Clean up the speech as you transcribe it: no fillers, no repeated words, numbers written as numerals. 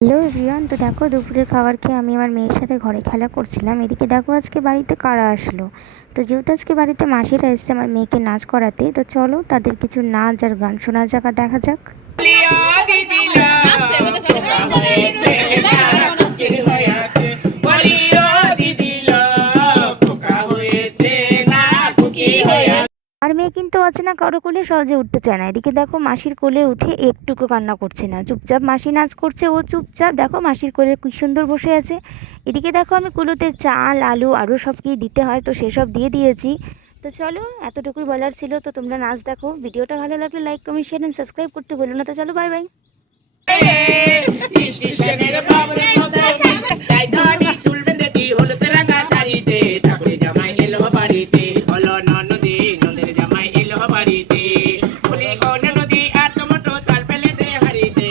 Hello everyone, তো দেখো দুপুরের খাবার খেয়ে আমি আমার মেয়ের সাথে ঘরে খেলা করছিলাম। এদিকে দেখো আজকে বাড়িতে কারা আসলো। তো যেহেতু আজকে বাড়িতে মাসিরা এসছে আমার মেয়েকে নাচ করাতে, তো চলো তাদের কিছু নাচ আর গান শোনা যাক আর দেখা যাক। আর মেয়ে কিন্তু অচেনা কারো কোলে সহজে উঠতে চায় না। এদিকে দেখো মাসির কোলে উঠে একটুকু কান্না করছে না, চুপচাপ মাসি নাচ করছে, ও চুপচাপ দেখো মাসির কোলে কি সুন্দর বসে আছে। এদিকে দেখো আমি কুলোতে চাল আলু আরও সব কি দিতে হয় তো সেসব দিয়ে দিয়েছি। তো চলো, এতটুকুই বলার ছিল। তো তোমরা নাচ দেখো, ভিডিওটা ভালো লাগলে like comment share and subscribe করতে বলো না। তো চলো, বাই বাই। নদী আর টমেটো চাল ফেলে দে হাড়িতে